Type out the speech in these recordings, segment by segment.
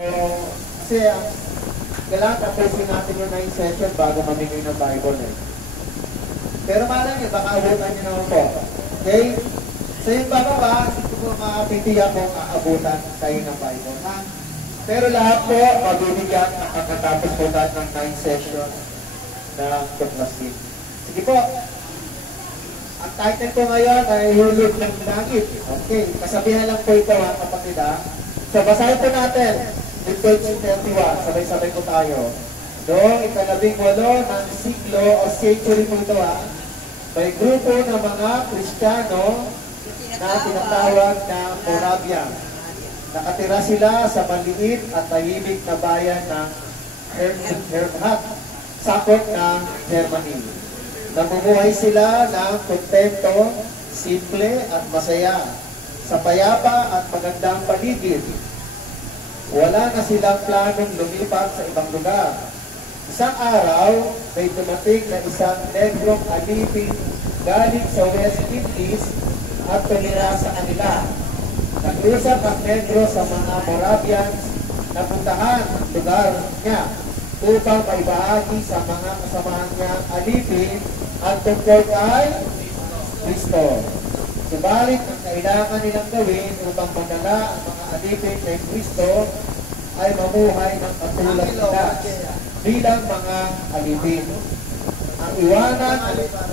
Kasi kailangan tapusin natin yung 9 session bago mamigay ng Bible eh. Pero malang yun, baka abutan nyo naman po. Okay? So yung bababa, hindi ko makapitiyak kung aabutan kayo ng Bible. Ha? Pero lahat po, mabibigyan ang pagkatapos po tayo ng 9 session ng tuklasin. Sige po. Ang title ko ngayon ay Hulog ng Langit. Okay, kasabihan lang po ito mga kapatid ha. So basahin po natin yung page 31. Sabay-sabay po tayo. Noong ika-18 ng siglo o century po ito ha. May grupo ng mga Kristiyano na tinatawag na Moravian. Nakatira sila sa maliit at tahimik na bayan ng Hermannstadt, sakop ng Germany. Namumuhay sila ng kontento, simple at masaya, sa payapa at magandang paligid. Wala na silang planong lumipat sa ibang lugar. Isang araw, may dumating na isang negrong alipin galing sa West Indies at tumira sa kanila. Nag-usap ang negro sa mga Moravians na puntahan ang lugar niya upang maibahagi sa mga kasamahan niya alipin at tungkol kay Kristo. Subalit ang kailangan nilang gawin upang madala ang mga alipin kay Kristo ay mamuhay ng katulad nila bilang mga alipin. Ang iwanan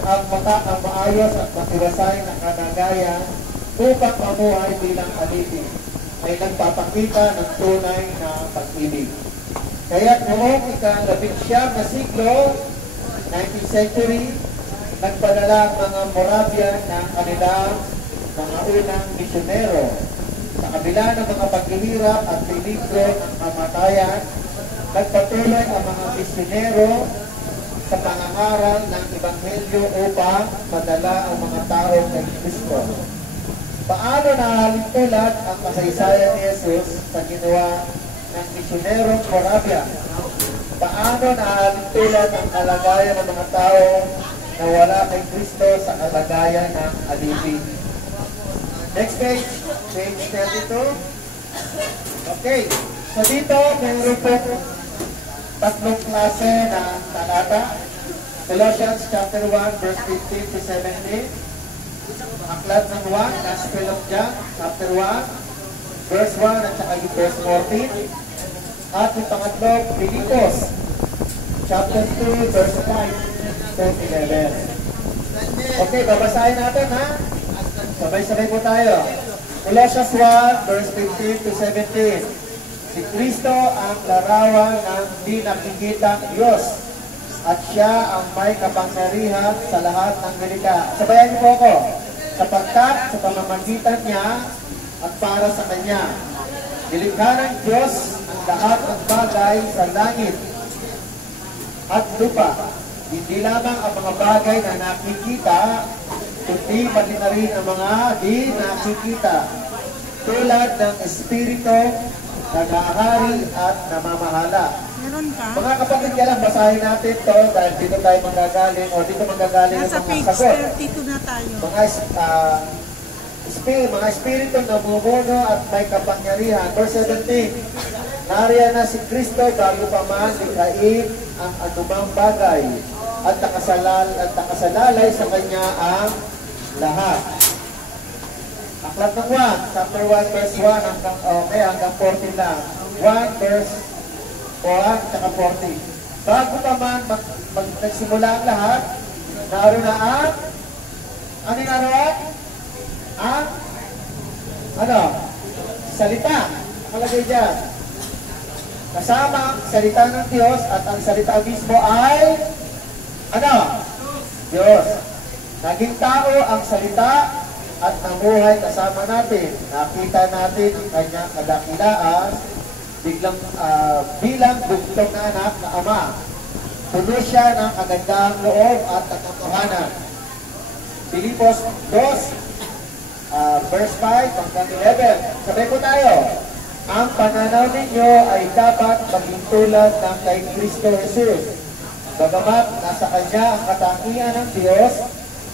ang maayos at matiwasay na kalagayan upang mamuhay bilang alipin ay nagpapakita ng tunay na pag-ibig. Kaya noong ika-19 na siglo, 19th century, nagpadala ang mga Moravian ng kanilang mga unang misyonero. Sa kabila ng mga paghihirap at peligro ng kamatayan, nagpatuloy ang mga misyonero sa pangangaral ng Ebanghelyo upang madala ang mga tao kay Kristo. Paano nahalintulad ang kasaysayan ni Jesus sa ginawa ng misyonerong Moravian? Paano nahalintulad ang kalagayan ng mga tao na wala kay Kristo sa kalagayan ng alipin? Next page, page 32. Okay, so dito mayroon po tatlong klase ng talata. Colossians chapter 1 verse 15 to 17. Aklat ng 1, Gospel of John chapter 1 verse 1 at saka yung verse 14. At yung pangatlo, Pilipos chapter 2 verse 5 to 11. Okay, babasahin natin ha. Sabay-sabay po tayo. Colossians 1 verse 15 to 17. Si Kristo ang larawan ng di nakikitang Diyos at siya ang may kapangyarihan sa lahat ng nilikha. Sabayan niyo po ako. Sapagkat sa pamamagitan niya at para sa Kanya, nilikha ng Diyos ang lahat ng bagay sa langit at lupa. Hindi lamang ang mga bagay na nakikita, kundi pati na rin ang mga di nakikita, tulad ng Espiritu, nag-ahari at namamahala. Mga kapatid, kailang basahin natin to dahil dito tayo manggagaling o dito manggagaling ang mga sagot. Na tayo. Mga espiritu na bumubuno at may kapangyarihan. Verse 17, nariyan na si Kristo bago pa man likhain ang anumang bagay at nakasalalay sa Kanya ang lahat. Aklat ng 1, chapter 1, verse 1 hanggang 14 lang. 1 verse 1 at 40. Bago pa man nagsimula ang lahat, naroon na ang ano yung naroon? Ang ano? Salita. Nakalagay dyan. Kasama ang salita ng Diyos at ang salita mismo ay ano? Diyos. Naging tao ang salita at namuhay kasama natin. Nakita natin ang kanyang kadakilaan bilang bugtong na anak na ama. Puno siya ng kagandang loob at katotohanan. Pilipos 2, verse 5 hanggang 11. Sabay po tayo. Ang pananaw ninyo ay dapat maging tulad ng kay Kristo Jesus. Bagamat nasa Kanya ang katangian ng Diyos,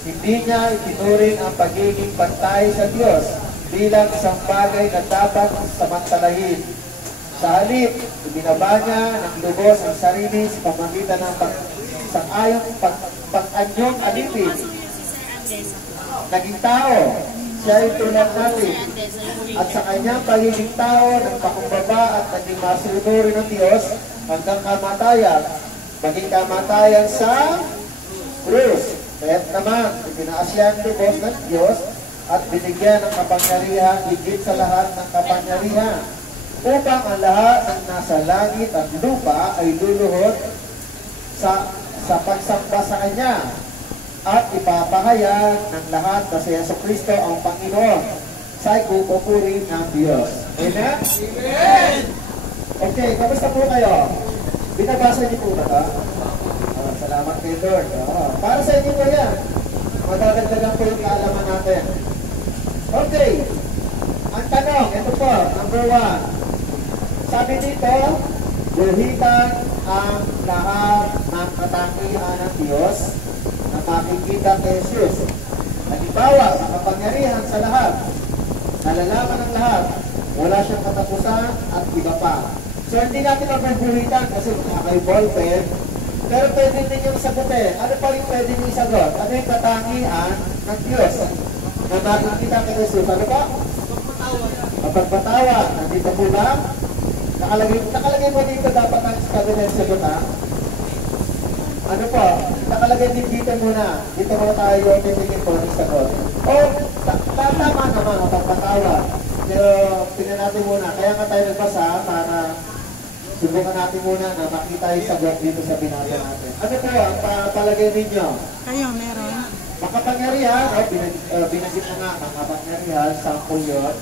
hindi niya itinuring ang pagiging pantay sa Diyos bilang isang bagay na dapat samantalahin. Sa halip, ibinaba niya ng lubos ang sarili sa pamagitan ng pag-anyong alipin. Naging tao, siya ay tulad natin. At sa kanyang pagiging tao, nagpakumbaba at naging masunuri ng Diyos hanggang kamatayan. Maging kamatayan sa krus. Kaya't naman, itinaas siya ang lubos ng Diyos at binigyan ng kapangyarihan, higit sa lahat ng kapangyarihan, upang ang lahat ng nasa langit at lupa ay luluhod sa pagsamba sa Kanya at ipapahayag ng lahat na si Jesucristo ang Panginoon sa ikukupurin ng Diyos. Amen? Amen! Okay, kamusta po kayo? Binabasa niyo po na ba? Salamat kay Lord. Para sa inyo po yan. Madadagdagan po yung kaalaman natin. Okay. Ang tanong, ito po, number 1. Sabi dito, guhitan ang lahat ng katangian ng Diyos na makikita kay Jesus. Halimbawa, ang kapangyarihan sa lahat, nalalaman ng lahat, wala siyang katapusan at iba pa. So, hindi natin maguhitan kasi kay ballpen, pero pwede din yung sagutin. Ano pa yung pwede yung isagot? Ano yung katangian ng Diyos na makikita kay Jesus? Ano ba? Mapagpatawa. Nandito po ba? Nakalagay mo dito dapat ang cabinet sagot, ha? Ano po? Nakalagay din dito muna. Dito muna tayo titigin po ng sagot. O, tama naman, mapagpatawa. Pero tingnan natin muna. Kaya nga tayo nagbasa para subukan natin muna na makita yung sagot dito sa binasa natin. Ano po ang palagay ninyo? Kayo, meron. Makapangyarihan, binagit na nga, makapangyarihan, sample yun.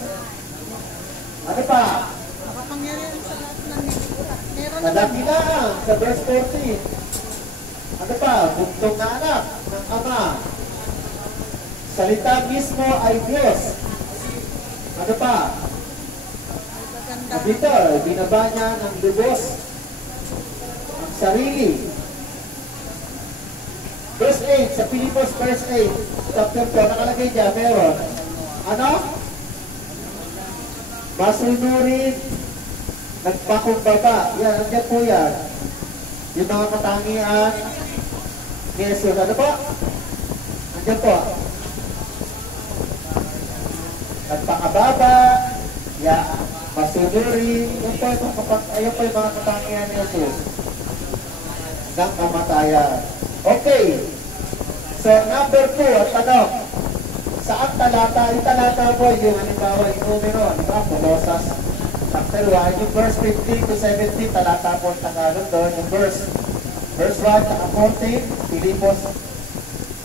Ano pa? Makapangyarihan sa lahat ng nilikha. Meron na. Nadakilaan sa verse 14. Ano pa? Buntong na anak ng Ama. Salita mismo ay Diyos. Ano pa? Dito, binaba niya ng lubos ang sarili. Verse 8, sa Pilipos verse 8, chapter 4, nakalagay dyan, meron. Ano? Masunurin, nagpakumbaba. Yan, nandiyan po yan. Yung mga katangian ni Jesus. Ano po? Nandiyan po. Nagpakababa, yan. Masunurin, yun po yung mga katangian ni Jesus ng kamatayan. Okay. So, number 2, at tanong, saan talata? Yung talata po, yung halimbawa, yung numero, diba? Colossus chapter 1, yung verse 15 to 17, talata po ang Tagalog doon, yung verse 1, saka 14, Pilipos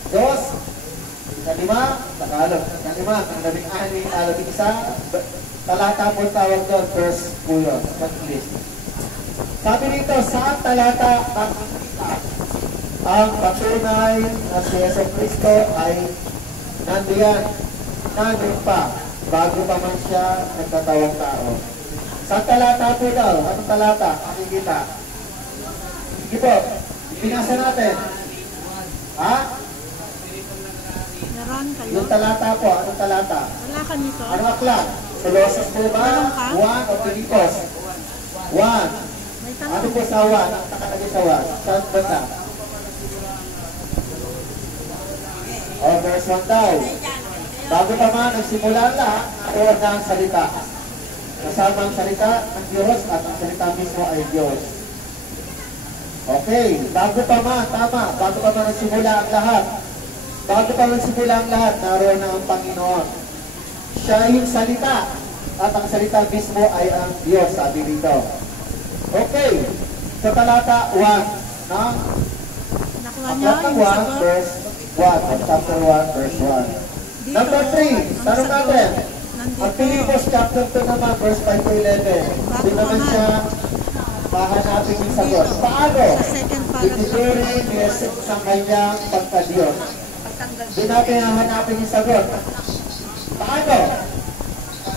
2, Kalima, Tagalog, Kalima, ang 11, talata po tawag doon, verse 1, English. Sabi nito, saan talata ang patunay na si Jesucristo ay nandiyan pa, bago pa man siya nagkatawang tao. Sa talata po daw, anong talata? Makikita. Sige po, binasa natin. Ha? Meron kayo. Yung talata po, anong talata? Wala ka nito. Ano aklat? Colossus po ba? 1 o Pilipos? 1. Ano po sa 1? Ang nakalagay sa 1? Saan ba na? O, verse 1 daw. Bago pa man nagsimula ang lahat, nakuha na ang salita. Kasama ang salita ng Diyos at ang salita mismo ay Diyos. Okay, bago pa man, tama, bago pa man nagsimula ang lahat. Bago pa man nagsimula ang lahat, naroon na ang Panginoon. Siya yung salita at ang salita mismo ay ang Diyos, sabi dito. Okay, sa talata 1, no? Nakuha niyo Aklat ng yung 1, sagot. verse 1, chapter 1, verse 1. Number 3, tanong natin. Ang Pilipos chapter 2 naman, verse 5 to 11. Doon naman siya mahanapin yung sagot. Paano? Ituturing ni Jesus ang kanyang pagka-Diyos. Doon natin hahanapin yung sagot. Paano?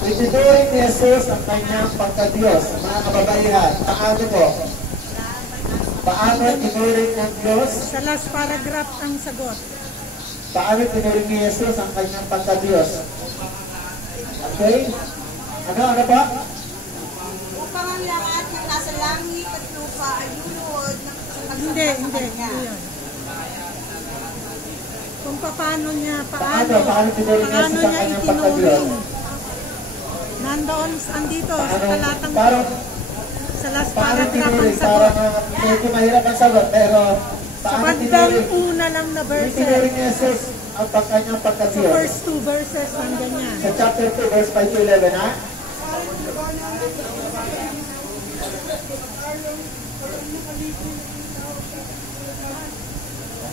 Ituturing ni Jesus ang kanyang pagka-Diyos. Mga kababaihan, paano po? Paano ituturing ng Diyos? Sa last paragraph ang sagot. Paano tinuring ni Jesus ang kanyang pagka-Diyos? Okay? Ano ba? Upang ang lahat Hindi yun. Kung paano niya Paano tinuring niya sa kanyang pagka-Diyos? Nandoon, andito, sa talatang sa last Paano paragraph ang tinuring? sagot. Parang medyo mahirap ang sagot, pero Sa paano bandang tinuring? una lang na Tinuring verses. ni Jesus ang kanyang Sa pagka-Diyos. first 2 verses, nandyan yan. Sa chapter 2, verse 5 to 11, ha?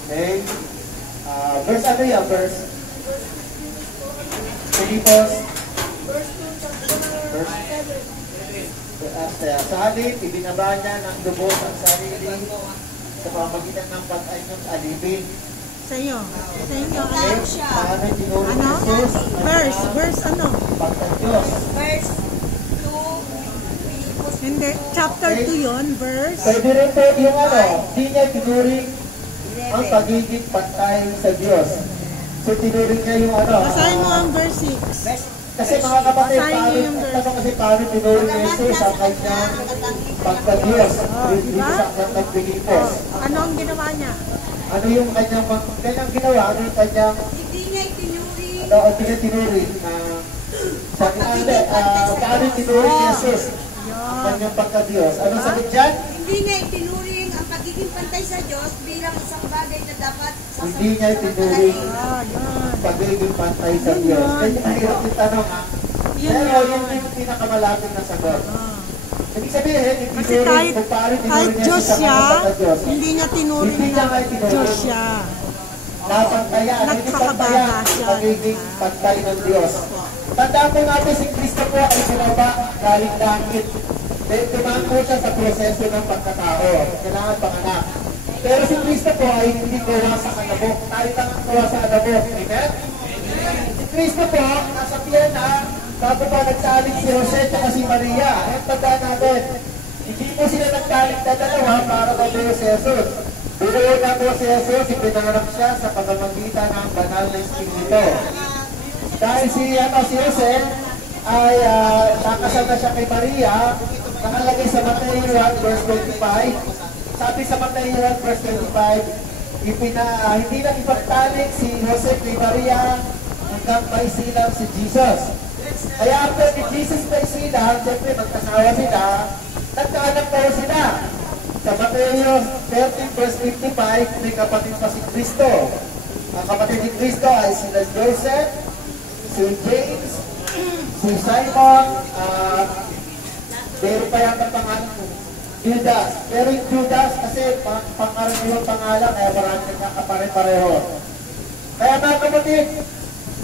Okay. Verse ano yan? Verse? Filipos? Sa halip, ibinaba niya ng lubos ang sarili sa pamagitan ng pag-anyong alipin. Sa inyo. Okay? Paano tinuring Ano? ni Jesus ang Verse ano? pagka-Diyos? Verse 2, Hindi, chapter 2 yun, verse. Pwede rin po yung di niya tinuring ang pagiging pantay sa Diyos. So tinuring niya yung Basahin mo ang verse 6. kasi mga kapatid, Basahin niyo yung verse. paano tinuring ni Jesus ang kanyang pagka-Diyos dito diba? sa aklat ng Pilipos. Ano ang ginawa niya? Ano yung kanyang ginawa? Ano yung kanyang hindi niya itinuring hindi niya tinuring? Paano tinuring ni Jesus ang kanyang pagka-Diyos? Ano sagot dyan? hindi niya itinuring ang pagiging pantay sa Diyos bilang isang bagay na dapat Hindi niya tinuring Yan. pagiging pantay sa Diyos. Kaya mahirap yung tanong ha. Yun Pero yun. yun yung pinakamalapit na sagot. Ibig sabihin, Kasi kahit Diyos siya, hindi niya tinuring Hindi niya na nga tinuring. Diyos siya. Napantayan. Hindi Nagpakabaga pantayan siya. pagiging pantay ng Diyos. Tandaan po natin si Kristo po ay bumaba galing langit. Then dumaan po siya sa proseso ng pagkatao. Kailangan panganak. Pero si Kristo po ay hindi gawa sa kanabok. Tayo lang ang gawa sa kanabok. Amen? Si Kristo po, nasa piyena, bago pa nagsalit si Jose at si Maria. At tandaan natin, hindi po sila nagsalit na dalawa para mabuo si Jesus. Buo na po si Jesus, ipinanganak siya sa pamamagitan ng banal na Espiritu. Dahil si Jose ay nakasal na siya kay Maria, nakalagay sa Mateo 1 verse 25. Sabi sa Mateo 1 verse 25, hindi na ipagtalik si Jose kay Maria hanggang may silang si Jesus. Kaya after ni Jesus may silang, siyempre magkasawa sila, nagkaanak po sila. Sa Mateo 13 verse 55, may kapatid pa si Kristo. Ang kapatid ni Kristo ay sila Joseph, si James, si Simon, meron pa yata pangalan ko, Judas. Pero yung Judas kasi pangkaraniwang pangalan, kaya marami nagkakapare-pareho. Kaya mga kapatid,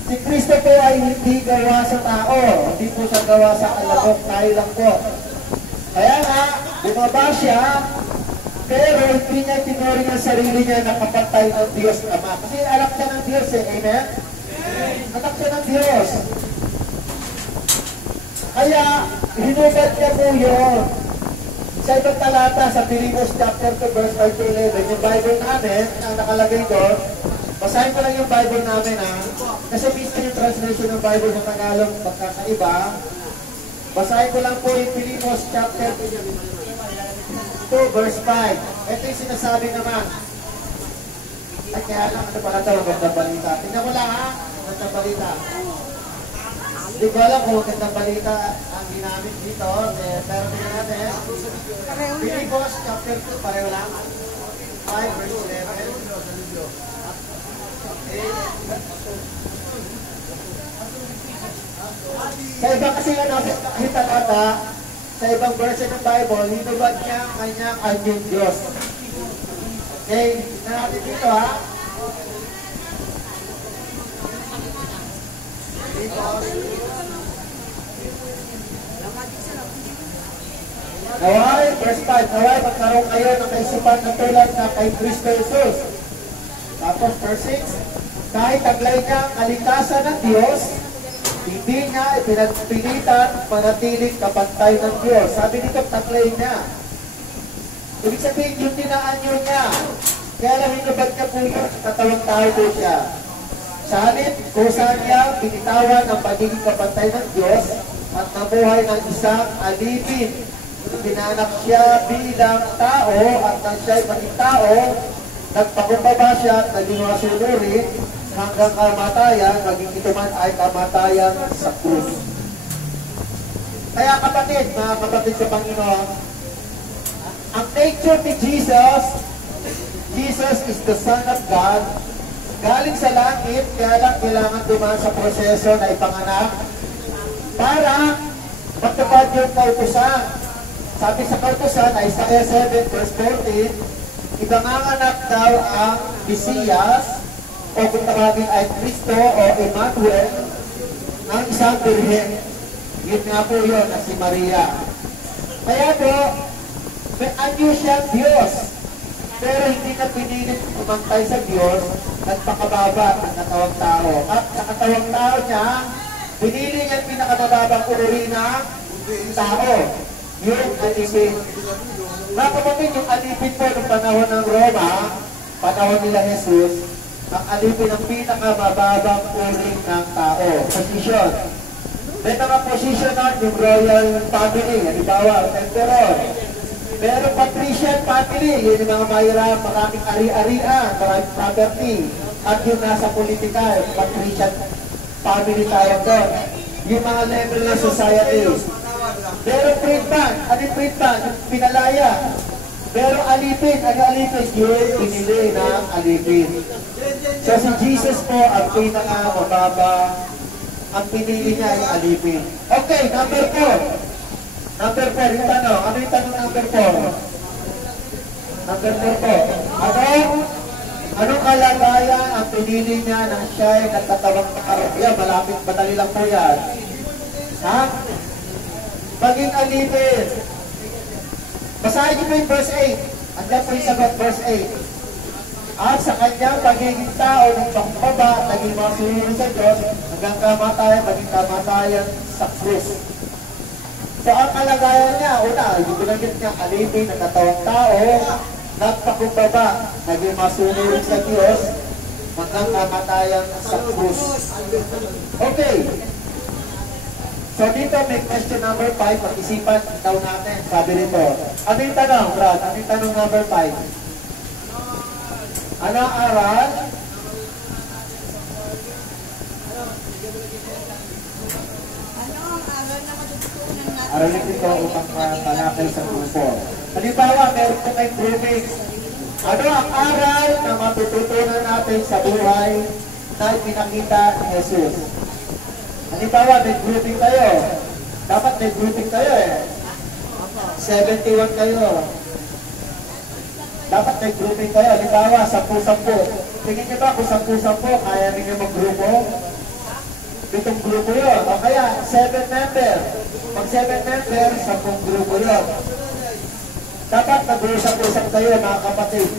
si Kristo po ay hindi gawa sa tao, hindi po siya gawa sa alabok, tayo lang po. Kaya nga, bumaba siya, pero hindi niya tinuring ang sarili niya na kapatay ng Diyos Ama. Kasi anak siya ng Diyos amen? Anak siya ng Diyos. Kaya, hinubad niya po yun. Sa ibang talata, sa Filipos chapter 2, verse 5 to 11, yung Bible namin, ang nakalagay doon, basahin ko lang yung Bible namin kasi mismo yung translation ng Bible sa Tagalog, magkakaiba. Basahin ko lang po yung Filipos chapter 2, verse 5. Ito yung sinasabi naman. Ay, kaya lang, ano pala ito, magandang balita. Tingnan mo lang magandang balita. Hindi ko alam kung magandang balita ang ginamit dito. Pero tingnan natin. Filipos chapter 2, pareho lang. 5 verse 11. Sa iba kasi kahit talata, sa ibang verse ng Bible, hinubad niya ang kanyang anyong Diyos. Okay, tignan natin dito Naway, verse 5, naway, magkaroon kayo ng kaisipan na tulad na kay Kristo Jesus. Tapos verse 6, kahit taglay niya ang kaligtasan ng Diyos, hindi niya ipinagpilitan manatiling kapantay ng Diyos. Sabi dito, taglay niya. Ibig sabihin, yung dinaanyo niya. Kaya lang hinubad niya po yun, katawang tao po siya. Sa halip, kusa niya, binitawan ang pagiging kapantay ng Diyos at nabuhay ng isang alipin Pinanap siya bilang tao at nang siya'y maging tao, nagpakumbaba siya at naging masunurin hanggang kamatayan, maging ito man ay kamatayan sa krus. Kaya kapatid, mga kapatid sa Panginoon, ang nature ni Jesus, Jesus is the Son of God, galing sa langit, kaya lang kailangan dumaan sa proseso na ipanganak para matupad yung kautusan. Sabi sa kautusan, Isaiah 7 verse 14, ipanganganak daw ang Mesiyas, o kung tawagin ay Kristo o Emmanuel, ang isang birhen. Yun nga po yun, na si Maria. Kaya po, may unusual Diyos. Pero hindi na pinilit kumantay sa Diyos, nagpakababa ang katawang tao. At sa katawang tao niya, pinili niya ang pinakabababang uri ng tao. Yung alipin. Mga kapatid, yung alipin po ng panahon ng Roma, panahon nila Jesus, ang alipin ang pinakabababang uri ng tao. Position. May mga position nun, yung royal family, halimbawa, emperor. Pero patrician family, yun yung mga mayroon, maraming ari-arian, maraming property. At yung nasa politika, patrician family tayo doon. Yung mga level ng society. Pero freedman, ano yung freedman? Pinalaya. Pero alipin, ano alipin? Yung pinili ng alipin. So si Jesus po, ang pinakamababa, ang pinili niya ay alipin. Okay, number 4. Number 4, yung tanong. Ano yung tanong number 4? Number 4 po. Anong kalagayan ang pinili niya nang siya ay nagtatawang yan, malapit, madali lang po yan. Ha? Maging alipin. Basahin niyo po yung verse 8. Andiyan po yung sagot, verse 8. At sa kanyang pagiging tao ng pakumbaba, naging masunod sa Diyos, hanggang kamatayan, maging kamatayan sa krus. So ang kalagayan niya, una, yung binanggit niya, alipin, nagkatawang tao, nagpakumbaba, naging masunod sa Diyos, hanggang kamatayan sa krus. Okay. So dito may question number 5, pag-isipan daw natin, sabi rito. Ano yung tanong, Brad? Ano yung tanong number 5? Ano ang aral? Ano ang aral na matututunan natin? Aralin ito upang matalakay sa grupo. Halimbawa, meron po kayong grouping. Ano ang aral na matututunan natin sa buhay na pinakita ni Jesus? Halimbawa, may grouping kayo. Dapat may grouping kayo eh. 71 kayo. Dapat may grouping kayo. Halimbawa, 10-10. Tingin niyo ba kung 10-10, kaya ninyo mag-grupo? 7 grupo yun. O kaya, 7 member. Pag 7 member, 10 grupo yun. Dapat nag-usap-usap kayo, mga kapatid.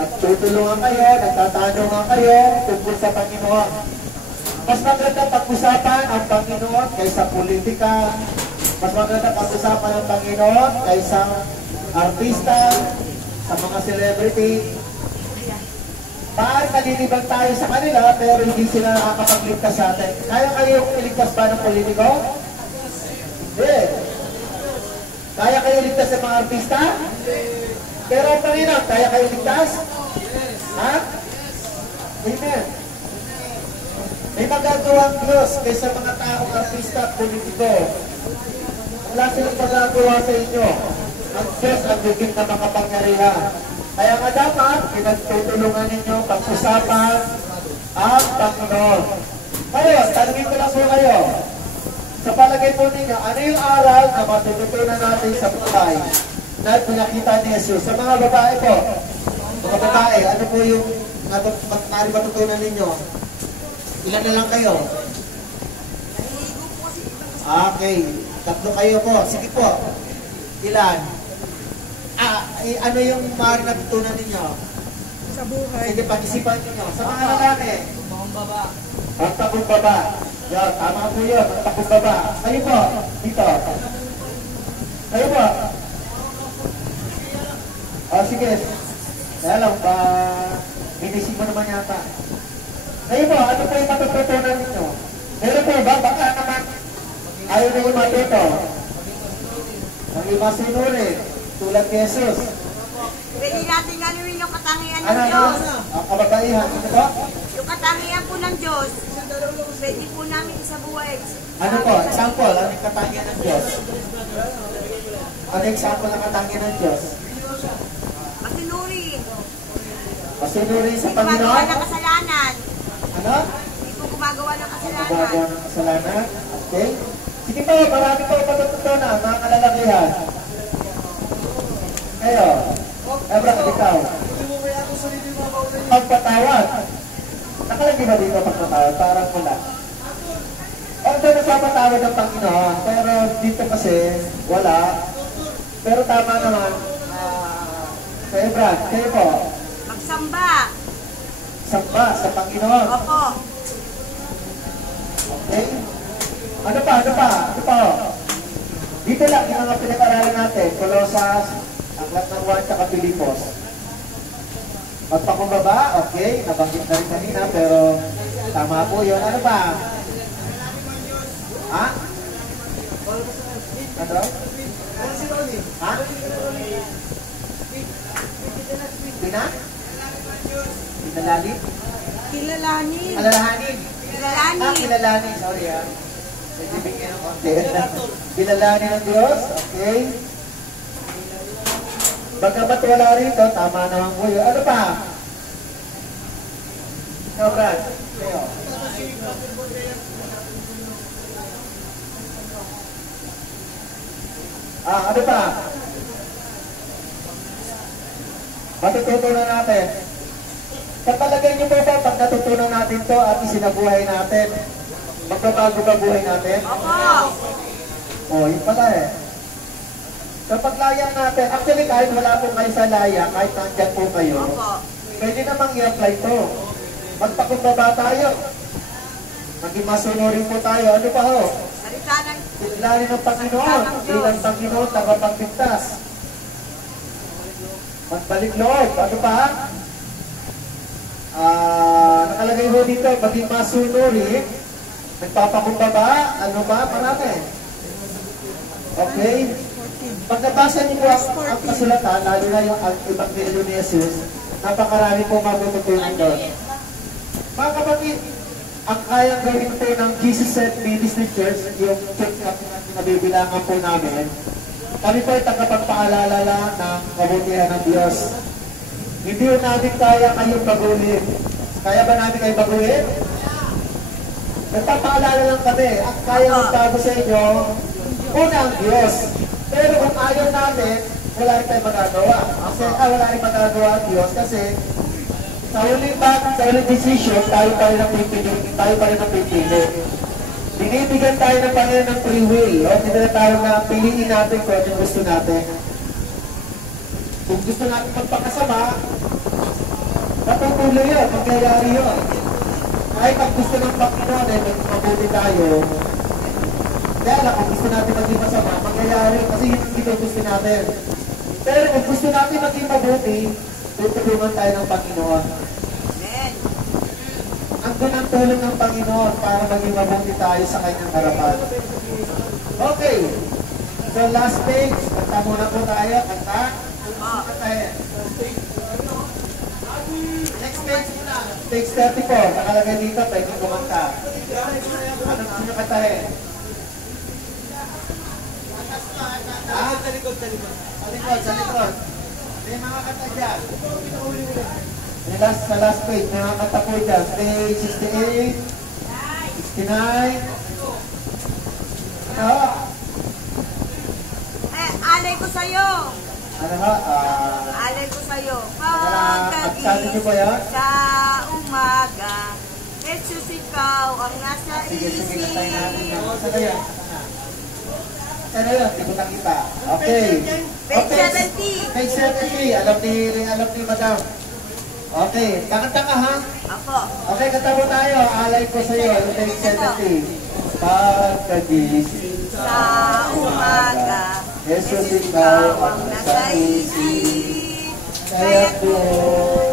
Nagtutulungan kayo, nagtatanungan kayo tungkol sa Panginoon. Mas maganda pag-usapan ang Panginoon kaysa politika. Mas maganda pag-usapan ang Panginoon kaysa artista, sa mga celebrity. Maaari nalilibang tayo sa kanila, pero hindi sila nakakapagligtas sa atin. Kaya kayo iligtas ba ng politiko? Hindi. Kaya kayo iligtas sa mga artista? Pero ang Panginoon, kaya kayo iligtas? Ha? Amen. May magagawang Diyos kaysa mga taong artista at politiko. Wala silang magagawa sa inyo. Ang Diyos ang bigit na makapangyarihan. Kaya nga dapat, pinagtutulungan ninyo pag-usapan ang Panginoon. Ngayon, tanungin ko lang po kayo. Sa palagay po ninyo, ano yung aral na matututunan natin sa buhay na pinakita ni Jesus? Sa mga babae po, mga babae, ano po yung matutunan ninyo? Ilan na lang kayo? Okay, 3 kayo po. Sige po. Ilan? Ano yung maaari natutunan ninyo? Sa buhay. Sige, pag-isipan ninyo. Sa mga lalaki? Pagpakumbaba. Yan, tama po yun. Pagpakumbaba. Kayo po, dito. Kayo po. Sige. Kaya lang, binisip mo naman yata. Kayo po, ano po yung matutunan ninyo? Meron po ba? Baka naman ayaw na yung matuto. Maging masunurin. Tulad ni Jesus. Pwede natin gawin yung katangian ng Ano? Diyos. Ang kababaihan. Ano po? Yung katangian po ng Diyos, pwede po namin isabuhay. Ano po? Example. Ano yung katangian ng Diyos? Ano yung example ng katangian ng Diyos? Masinuri. Masunurin sa Hindi gumagawa Panginoon. ng kasalanan. Ano? Hindi po gumagawa ng kasalanan. Gumagawa ng kasalanan. Okay? Sige po, marami po patututunan, mga kalalakihan. Kayo, Abraham, ikaw. Pagpatawad. Nakalagay ba dito pagpatawad? Parang wala. Although nagpapatawad ng Panginoon, pero dito kasi wala. Pero tama naman, kay Brad, kayo po, Magsamba. samba sa Panginoon. Opo. Okay? Ano pa? Dito lang yung mga pinag-aralan natin. Colosas, Aklat ng Juan, tsaka Pilipos. Magpakumbaba, okay. Nabanggit na rin kanina, pero tama po yun. Ano pa? Ha? Ano? Ha? Pinalanin? Kilalanin. Alalahanin? Kilalanin. Kilalanin. Sorry medyo bigyan ng konti. Kilalanin ng Diyos. Okay. Bagamat wala rito, tama naman po yun. Ano pa? Ikaw, Brad. Kayo. Ano pa? Matututunan natin. Kapalagay niyo po ba, pag natutunan natin to at isinabuhay natin, magbabago ba buhay natin? Opo. Yun pala eh. Kapag laya natin, actually kahit wala po kayo sa laya, kahit nandyan po kayo, Opo. pwede namang i-apply to. Magpakumbaba tayo. Maging masunurin po tayo. Ano pa ho? Salita ng Kilalanin ng Panginoon. Bilang Panginoon, tagapagligtas. Magbalik loob. Ano pa? Nakalagay ho dito, maging masunurin. Nagpapakumbaba. Ano ba? Marami. Okay? Pag nabasa niyo po ang kasulatan, lalo na yung Evangelio ni Jesus, napakarami po matututunan doon. Mga kapatid, ang kayang gawin po ng Jesus Set Ministry Church, yung church na nabibilangan po namin, kami po ay tagapagpaalala lang ng kabutihan ng Diyos. Hindi po namin kaya kayong baguhin. Kaya ba namin kayo baguhin? Nagpapaalala lang kami, ang kaya magbago sa inyo, una ang Diyos. Pero kung ayaw natin, wala rin tayo magagawa. Kasi wala rin magagawa ang Diyos kasi sa huling decision, tayo pa rin ang pipili. Binibigyan tayo ng Panginoon ng free will. O, tinatawag na piliin natin kung ano gusto natin. Kung gusto natin magpakasama, natutuloy yun, mangyayari yun. Kahit pag gusto ng Panginoon, mabuti tayo. Kaya lang, kung gusto natin maging masama, mangyayari kasi yun ang gusto natin. Pero kung gusto natin maging mabuti, tutulungan tayo ng Panginoon. Andun ang tulong ng Panginoon para maging mabuti tayo sa kanyang harapan. Okay. So last page, kanta muna po tayo. Kanta. Next page muna. Page 34. Nakalagay dito, pwede kumanta. Anong gusto nyo kantahin? Sa likod. Sa likod. May mga kanta dyan. Sa last page, may mga kanta po dyan. Page 68, 69. alay ko sa'yo. Ano ha? Alay ko sa'yo. Sabi niyo po yan? Sa umaga, Jesus, ikaw ang nasa Sige, isip. kantayin natin yan. Saan na yan? Ano yun? Hindi ko nakita. Okay. Page 70. Page 70. Alam ni Madam. Okay. Kakanta ka ha? Apo. Okay, kanta mo tayo. Alay ko sa'yo. Page 70. Pagkagising Sa umaga, Jesus, ikaw ang nasa isip. Kaya ko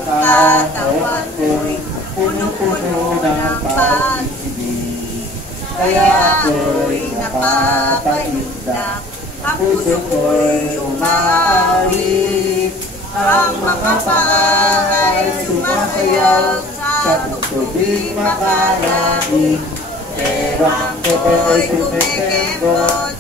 katawan ko'y puno-puno ng pag-ibig. Kaya ako'y napapaindak ang puso ko'y umaawit, ang mga paa ay sumasayaw sa tubig makalangit. Ewan ko'y kumikembot,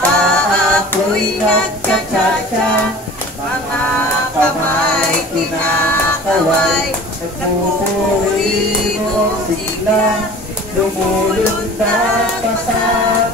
paa ko'y nagcha-cha-cha, mga kamay kinakaway, nagpupuri mong sigla, lumulundag pa sa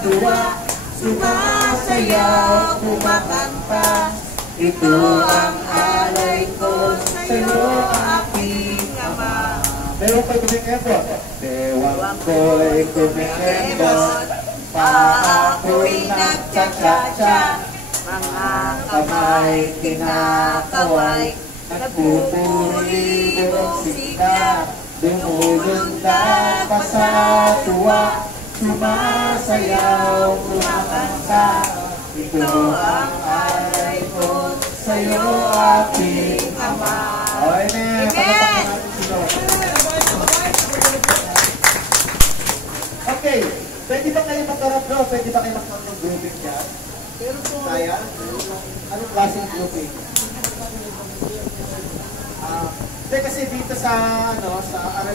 tuwa, sumasayaw, kumakanta. Ito ang alay ko sa'yo, aking ama. Ewan ko'y kumikembot. Ewan ko'y kumikembot, Paa ko'y nagcha-cha-cha, mga kamay kinakaway, nagpupuri mong sigla, lumulundag pa sa tuwa, sumasayaw, kumakanta. ito ang alay ko Sa'yo, aking ama. Okay na, pagkatapos natin si Lord. Okay, pwede ba kayo magkarap bro? Pwede ba kayo magkarap ng grouping dyan? Kaya? Anong klaseng grouping? Hindi kasi dito sa, sa